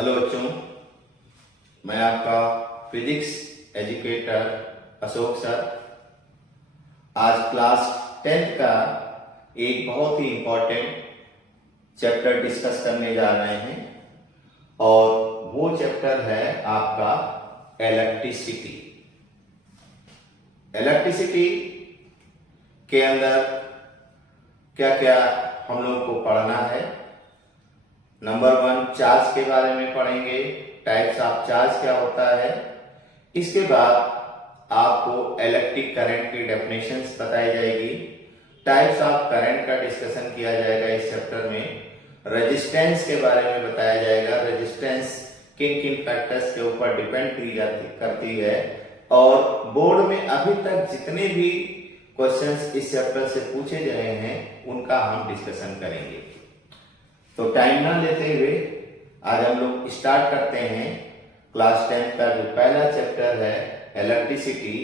Hello बच्चों, मैं आपका फिजिक्स एजुकेटर अशोक सर। आज क्लास 10th का एक बहुत ही इम्पोर्टेंट चैप्टर डिस्कस करने जा रहे हैं और वो चैप्टर है आपका इलेक्ट्रिसिटी। इलेक्ट्रिसिटी के अंदर क्या क्या हम लोग को पढ़ना है। नंबर 1 चार्ज के बारे में पढ़ेंगे, टाइप्स ऑफ चार्ज क्या होता है। इसके बाद आपको इलेक्ट्रिक करंट की डेफिनेशंस बताई जाएगी, टाइप्स ऑफ करंट का डिस्कशन किया जाएगा इस चैप्टर में। रेजिस्टेंस के बारे में बताया जाएगा, रेजिस्टेंस किन किन फैक्टर्स के ऊपर डिपेंड करती है। और बोर्ड में अभी तक जितने भी क्वेश्चंस इस चैप्टर से पूछे गए हैं उनका हम डिस्कशन करेंगे। तो टाइम ना लेते हुए आज हम लोग स्टार्ट करते हैं क्लास 10 का जो पहला चैप्टर है इलेक्ट्रिसिटी,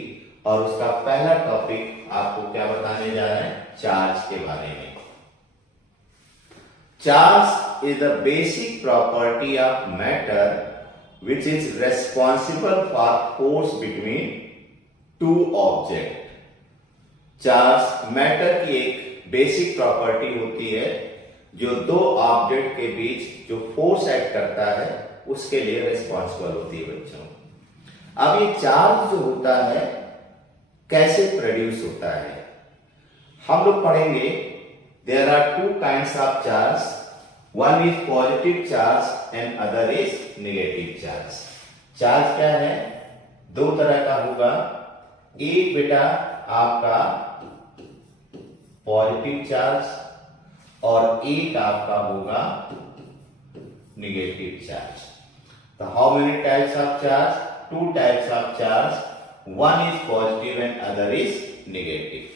और उसका पहला टॉपिक आपको क्या बताने जा रहे हैं, चार्ज के बारे में। Charge is the basic property of matter which is responsible for force between two object. Charge matter की एक बेसिक प्रॉपर्टी होती है जो दो ऑब्जेक्ट के बीच जो फोर्स एक्ट करता है उसके लिए रिस्पॉन्सिबल होती है बच्चों। अब ये चार्ज जो होता है कैसे प्रोड्यूस होता है हम लोग पढ़ेंगे। There are two kinds of charge, one is positive charge and other is negative charge. Charge क्या है, दो तरह का होगा। एक बेटा आपका पॉजिटिव चार्ज और एक आपका होगा नेगेटिव चार्ज। तो how many types of charge, two types of charge, one is positive and other is negative.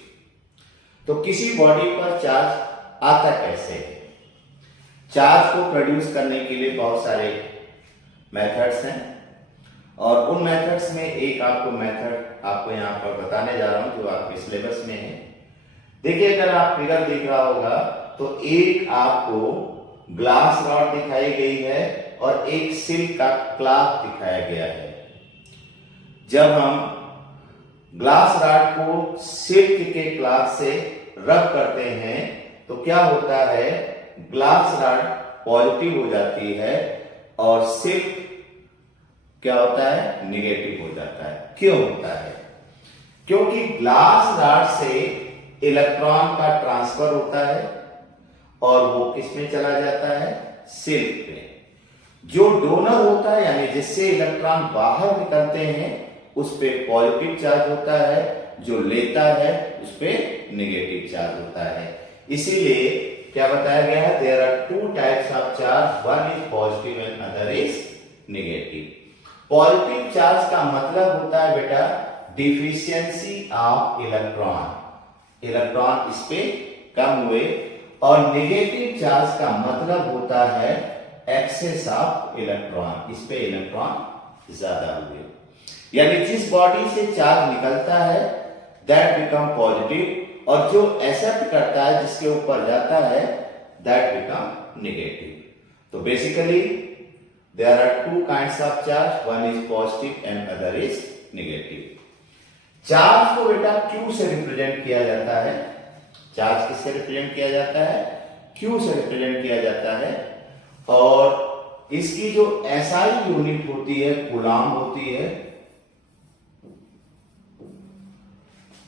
तो किसी बॉडी पर चार्ज आता कैसे है? चार्ज को प्रोड्यूस करने के लिए बहुत सारे मेथड्स हैं और उन मेथड्स में एक आपको मेथड आपको यहां पर बताने जा रहा हूं जो आपके सिलेबस में है। देखिए, अगर आप फिगर देख रहा होगा तो एक आपको ग्लास रॉड दिखाई गई है और एक सिल्क का क्लॉथ दिखाया गया है। जब हम ग्लास रॉड को सिल्क के क्लॉथ से रब करते हैं तो क्या होता है, ग्लास रॉड पॉजिटिव हो जाती है और सिल्क क्या होता है, नेगेटिव हो जाता है। क्यों होता है? क्योंकि ग्लास रॉड से इलेक्ट्रॉन का ट्रांसफर होता है और वो किस में चला जाता है, सिल्क पे। जो डोनर होता है यानी जिससे इलेक्ट्रॉन बाहर निकलते हैं उस पे पॉजिटिव चार्ज होता है, जो लेता है उस पे नेगेटिव चार्ज होता है। इसीलिए क्या बताया गया है, there are two types of charge, one is positive and other is negative. Positive charge का मतलब होता है बेटा डिफिशियंसी ऑफ इलेक्ट्रॉन, इलेक्ट्रॉन इस पे कम हुए। और नेगेटिव चार्ज का मतलब होता है एक्सेस ऑफ इलेक्ट्रॉन, इस पे इलेक्ट्रॉन ज्यादा हुए। यानी जिस बॉडी से चार्ज निकलता है दैट बिकम पॉजिटिव और जो एक्सेप्ट करता है जिसके ऊपर जाता है दैट बिकम नेगेटिव। तो basically there are two kinds of charge, one is positive and other is negative. Charge को बेटा क्यू से रिप्रेजेंट किया जाता है। चार्ज किससे रिप्रेजेंट किया जाता है, क्यू से रिप्रेजेंट किया जाता है। और इसकी जो एसआई यूनिट होती है कूलॉम होती है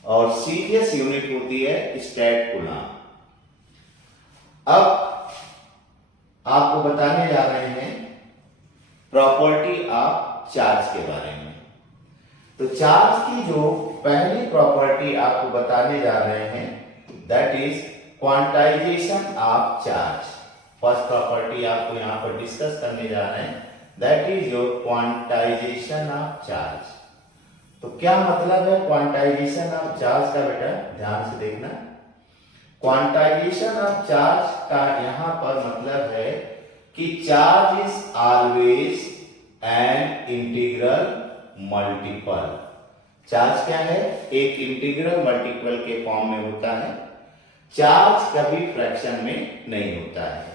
और सीरियस यूनिट होती है स्टैट कूलॉम। अब आपको बताने जा रहे हैं प्रॉपर्टी ऑफ चार्ज के बारे में। तो चार्ज की जो पहली प्रॉपर्टी आपको बताने जा रहे हैं that is quantization of charge. First property आपको यहां पर डिस्कस करने जा रहे हैं, that is your quantization of charge. तो क्या मतलब है क्वांटाइजेशन ऑफ चार्ज का बेटा, ध्यान से देखना। क्वांटाइजेशन ऑफ चार्ज का यहां पर मतलब है कि charge is always an integral multiple. Charge क्या है, एक इंटीग्रल मल्टीपल के फॉर्म में होता है। चार्ज कभी फ्रैक्शन में नहीं होता है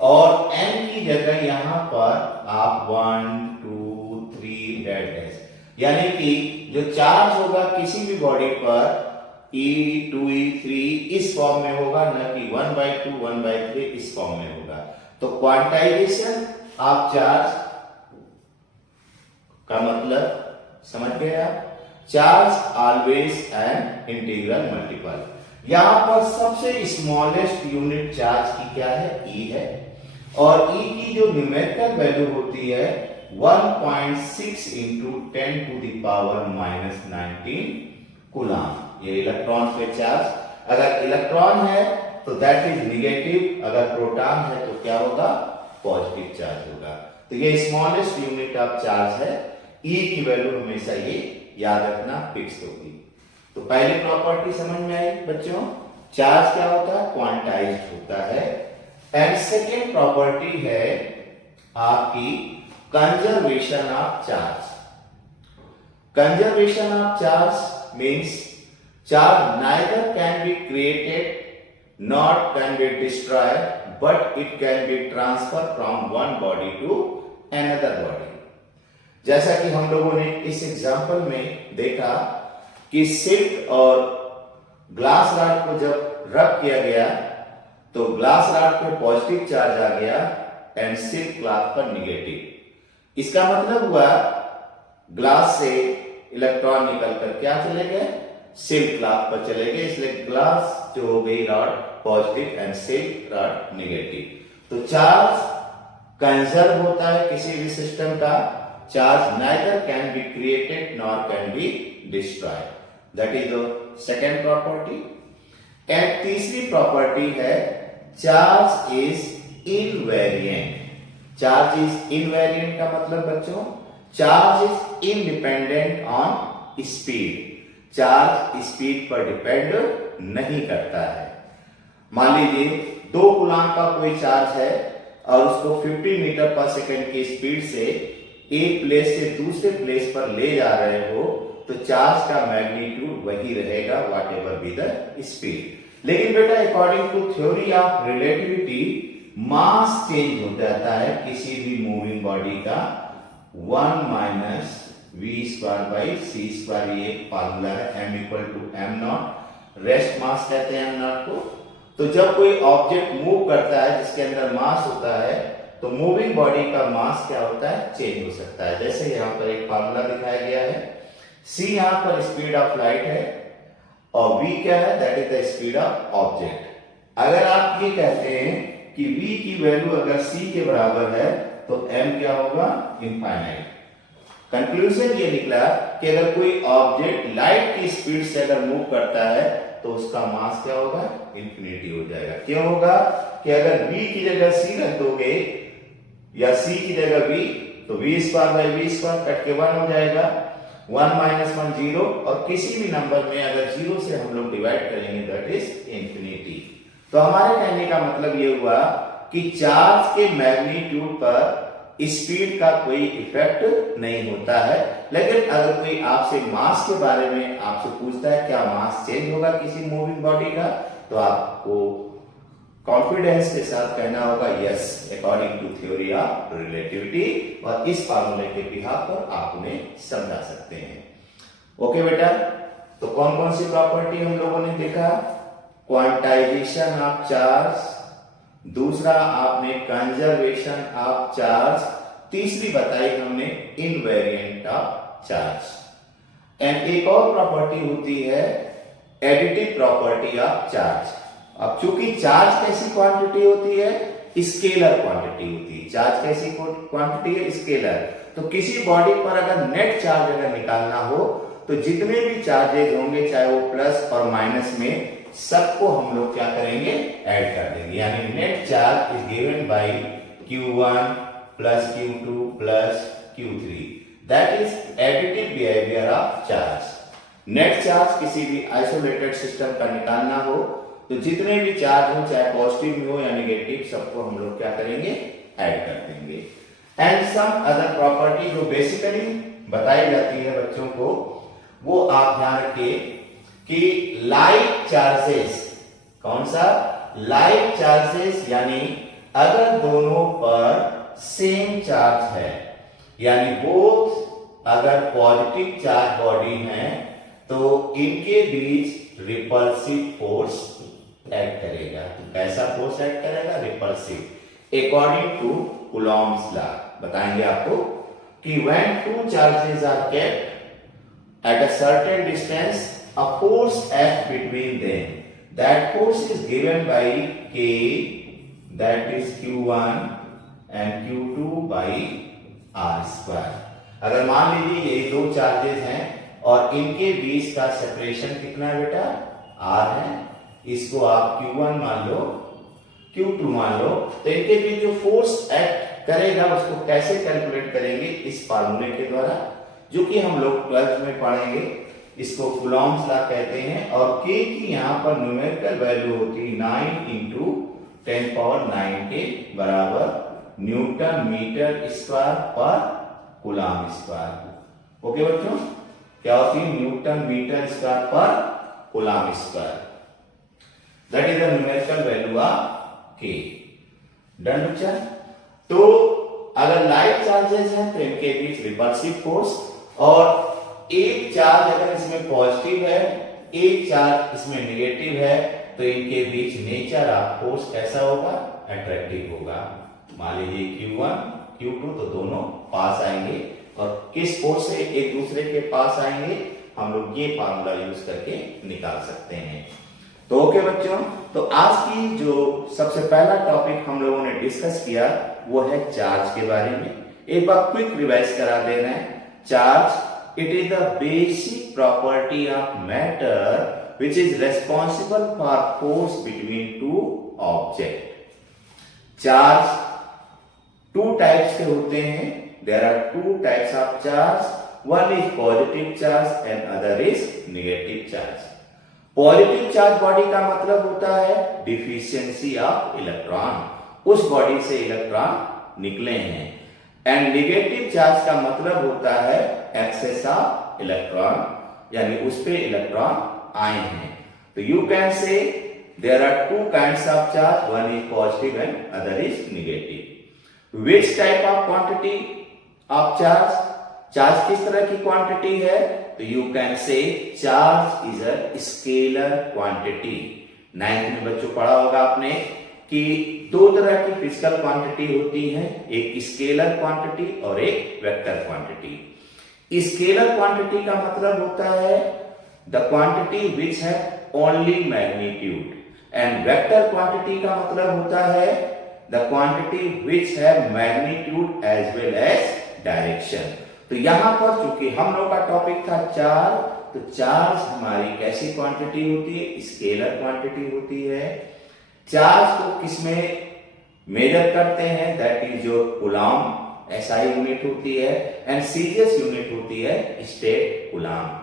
और n की जगह यहां पर आप 1 2 3 डैश, यानी कि जो चार्ज होगा किसी भी बॉडी पर E 2E 3 इस फॉर्म में होगा, न कि 1/2 1/3 इस फॉर्म में होगा। तो क्वांटाइजेशन ऑफ चार्ज का मतलब समझ गए आप? Charge always an integral multiple. यहां पर सबसे स्मॉलेस्ट यूनिट चार्ज की क्या है? E है, और E की जो न्यूमेरिकल वैल्यू होती है 1.6 इंटू 10⁻⁻19 कूलम। ये इलेक्ट्रॉन पे चार्ज, अगर इलेक्ट्रॉन है तो दैट इज निगेटिव, अगर प्रोटॉन है तो क्या होगा? पॉजिटिव चार्ज होगा। तो ये स्मॉलेस्ट यूनिट ऑफ चार्ज है। E की वैल्यू हमेशा ये याद रखना फिक्स होगी। तो पहली प्रॉपर्टी समझ में आई बच्चों, चार्ज क्या होता है? क्वांटाइज्ड होता है। एंड सेकेंड प्रॉपर्टी है आपकी conservation of charge. Conservation of charge means charge neither can be created nor can be destroyed, but it can be transferred from one body to another body। जैसा कि हम लोगों ने इस एग्जांपल में देखा कि सिल्क और ग्लास रॉड को जब रब किया गया तो ग्लास रॉड पे पॉजिटिव चार्ज आ गया एंड सिल्क क्लॉथ पर निगेटिव। इसका मतलब हुआ ग्लास से इलेक्ट्रॉन निकलकर क्या चले गए? सिल्क क्लॉथ पर चले गए, इसलिए ग्लास जो हो गई rod positive and silk rod negative. तो चार्ज कंजर्व होता है किसी भी सिस्टम का। Charge neither can be created nor can be destroyed, that is the second property। And तीसरी प्रॉपर्टी है charge is invariant. Charge is invariant का मतलब बच्चों, charge is independent on speed. Charge speed पर डिपेंड नहीं करता है। मान लीजिए 2 कूलम का कोई चार्ज है और उसको 50 मीटर पर सेकंड की स्पीड से एक प्लेस से दूसरे प्लेस पर ले जा रहे हो, तो चार्ज का मैग्नीट्यूड वही रहेगा whatever be the speed. लेकिन बेटा according to theory of relativity mass change हो जाता है किसी भी मूविंग बॉडी का। 1 माइनस v²/c², ये फार्मूला है, m equal to m0, rest mass कहते हैं m0 को। तो जब कोई ऑब्जेक्ट मूव करता है जिसके अंदर मास होता है, तो मूविंग बॉडी का मास क्या होता है? चेंज हो सकता है। जैसे यहाँ पर एक फार्मूला दिखाया गया है, c यहाँ पर स्पीड ऑफ लाइट है और v क्या है? That is the speed of object. अगर आप ये कहते हैं कि v की वैल्यू अगर c के बराबर है तो m क्या होगा? इनफाइनाइट। कंक्लूजन ये निकला कि अगर कोई ऑब्जेक्ट लाइट की स्पीड से अगर मूव करता है तो उसका मास क्या होगा? इंफिनिटी हो जाएगा। क्यों होगा? कि अगर v की जगह c रख दोगे या c की जगह v, तो v²/v² कट के 1 हो जाएगा। 1 माइनस 1 0, और किसी भी नंबर में अगर 0 से हम लोग डिवाइड करेंगे दैट इज इंफिनिटी। तो हमारे कहने का मतलब ये हुआ कि चार्ज के मैग्नीट्यूड पर स्पीड का कोई इफेक्ट नहीं होता है। लेकिन अगर कोई आपसे मास के बारे में आपसे पूछता है क्या मास चेंज होगा किसी मूविंग बॉडी का, तो आपको कॉन्फिडेंस के साथ कहना होगा yes, according to theory of relativity, और इस फार्मूले के बिहाफ पर आप उन्हें समझा सकते हैं। ओके बेटा, तो कौन कौन सी प्रॉपर्टी हम लोगों ने देखा? क्वांटाइजेशन ऑफ चार्ज, दूसरा आपने कंजर्वेशन ऑफ चार्ज, तीसरी बताई हमने इनवेरिएंट ऑफ चार्ज। एंड एक और प्रॉपर्टी होती है एडिटिव प्रॉपर्टी ऑफ चार्ज। अब चूंकि चार्ज कैसी क्वांटिटी होती है? स्केलर क्वांटिटी होती है। चार्ज कैसी क्वांटिटी है? स्केलर। तो किसी बॉडी पर अगर नेट चार्ज अगर निकालना हो तो जितने भी चार्जेज होंगे चाहे वो प्लस और माइनस में, सबको हम लोग क्या करेंगे? ऐड कर देंगे। यानी net charge is given by Q1 plus Q2 plus Q3, that is additive behaviour of charge. Net charge किसी भी आइसोलेटेड सिस्टम का निकालना हो तो जितने भी चार्ज हो चाहे पॉजिटिव में हो या नेगेटिव, सबको हम लोग क्या करेंगे? ऐड कर देंगे। एंड सम अदर प्रॉपर्टी जो बेसिकली बताई जाती है बच्चों को, वो आप ध्यान रखिए कि लाइक चार्जेस, कौन सा? लाइक चार्जेस यानी अगर दोनों पर सेम चार्ज है, यानी बोथ अगर पॉजिटिव चार्ज बॉडी है, तो इनके बीच रिपल्सिव फोर्स एक्ट करेगा। कैसा फोर्स एक्ट करेगा? Repulsive, according to Coulomb's law. बताएंगे आपको कि when two charges are kept at a certain distance, a force acts between them. That force is given by K, that is Q1 and Q2 by R square. अगर मान लीजिए ये दो charges हैं और इनके बीच का सेपरेशन कितना है बेटा? R है। इसको आप Q1 मान लो, Q2 मान लो, तो इनके बीच जो फोर्स एक्ट करेगा उसको कैसे कैलकुलेट करेंगे? इस फार्मूले के द्वारा, जो कि हम लोग 12th में पढ़ेंगे। इसको कूलॉम्स लॉ कहते हैं। और K की यहाँ पर न्यूमेरिकल वैल्यू होती है 9 इंटू 10⁹ के बराबर न्यूटन मीटर स्क्वायर पर कूलॉम स्क्वायर। ओके बच्चों, क्या होती है? न्यूटन मीटर स्क्वायर पर Coulomb square. That is the numerical value of K। Done बच्चा? तो अगर लाइक चार्जेस हैं तो इनके बीच रिपल्सिव फोर्स, और एक चार्ज अगर इसमें पॉजिटिव है, एक चार्ज इसमें नेगेटिव है, तो इनके बीच नेचर ऑफ फोर्स कैसा होगा? अट्रैक्टिव होगा। मान लीजिए Q1 Q2, तो दोनों पास आएंगे। और किस फोर्स से एक दूसरे के पास आएंगे, हम लोग ये फार्मूला यूज करके निकाल सकते हैं। तो ओके बच्चों, तो आज की जो सबसे पहला टॉपिक हम लोगों ने डिस्कस किया वो है चार्ज के बारे में। एक बार क्विक रिवाइज करा दे रहे हैं। Charge, it is the basic property of matter which is responsible for force between two object. Charge two types के होते हैं। There are two types of charge, one is positive charge and other is negative charge. Positive charge body का मतलब होता है deficiency of electron, उस body से electron निकले हैं। एंड नेगेटिव चार्ज का मतलब होता है एक्सेस ऑफ इलेक्ट्रॉन, यानी उस पे इलेक्ट्रॉन आए हैं। तो you can say there are two kinds of charge, one is positive and other is negative. Which type of quantity of charge? Charge किस तरह की क्वांटिटी है? तो you can say charge is a scalar quantity. 9th में बच्चों पढ़ा होगा आपने कि दो तरह की फिजिकल क्वांटिटी होती हैं, एक स्केलर क्वांटिटी और एक वेक्टर क्वांटिटी। स्केलर क्वांटिटी का मतलब होता है द क्वांटिटी विच है only magnitude, and vector quantity का मतलब होता है द क्वांटिटी विच है magnitude as well as direction. तो यहां पर चूंकि हम लोग का टॉपिक था चार्ज, तो चार्ज हमारी कैसी क्वांटिटी होती है? स्केलर क्वांटिटी होती है। चार्ज को किसमें मेजर करते हैं? That is your Coulomb, SI unit होती है, एंड सीजीएस यूनिट होती है स्टेट कूलॉम।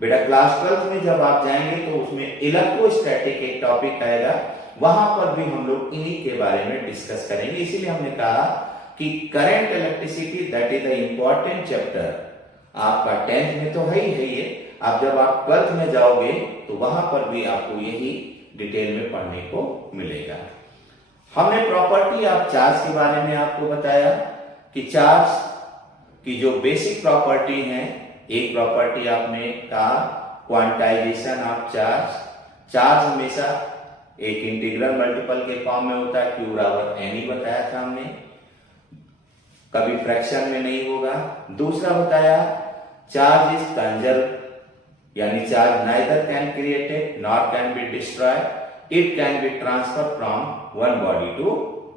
बेटा क्लास 12th में जब आप जाएंगे तो उसमें इलेक्ट्रोस्टैटिक एक टॉपिक आएगा, वहां पर भी हम लोग इन्हीं के बारे में डिस्कस करेंगे। इसीलिए हमने कहा कि current electricity that is the important chapter. आपका 10th में तो है ही है ये, आप जब आप 12th में जाओगे तो वहां पर भी आपको यही डिटेल में पढ़ने को मिलेगा। हमने प्रॉपर्टी ऑफ चार्ज के बारे में आपको बताया कि चार्ज की जो बेसिक प्रॉपर्टी है, एक प्रॉपर्टी आपने कहा क्वांटाइजेशन ऑफ चार्ज। चार्ज हमेशा एक इंटीग्रल मल्टीपल के फॉर्म में होता है, Q बराबर n बताया था हमने, कभी फ्रैक्शन में नहीं होगा। दूसरा बताया चार्ज इज कंजर्व, यानी charge neither can created nor can be destroy, it can be transfer from one body to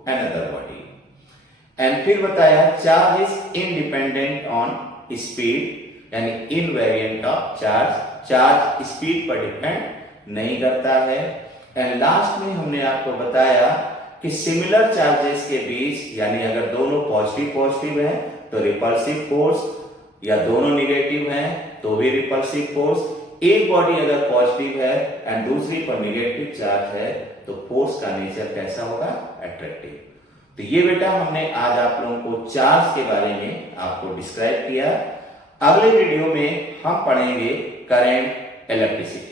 another body. And फिर बताया charge is independent on speed, यानी invariant of charge, charge speed पर depend नहीं करता है। And last में हमने आपको बताया कि सिमिलर चार्जेस के बीच, यानी अगर दोनों पॉजिटिव हैं तो रिपल्सिव फोर्स, या दोनों निगेटिव हैं तो भी रिपल्सिव फोर्स। एक बॉडी अगर पॉजिटिव है एंड दूसरी पर निगेटिव चार्ज है तो फोर्स का नेचर कैसा होगा? अट्रैक्टिव। तो ये बेटा हमने आज आप लोगों को चार्ज के बारे में आपको डिस्क्राइब किया। अगले वीडियो में हम पढ़ेंगे करंट इलेक्ट्रिसिटी।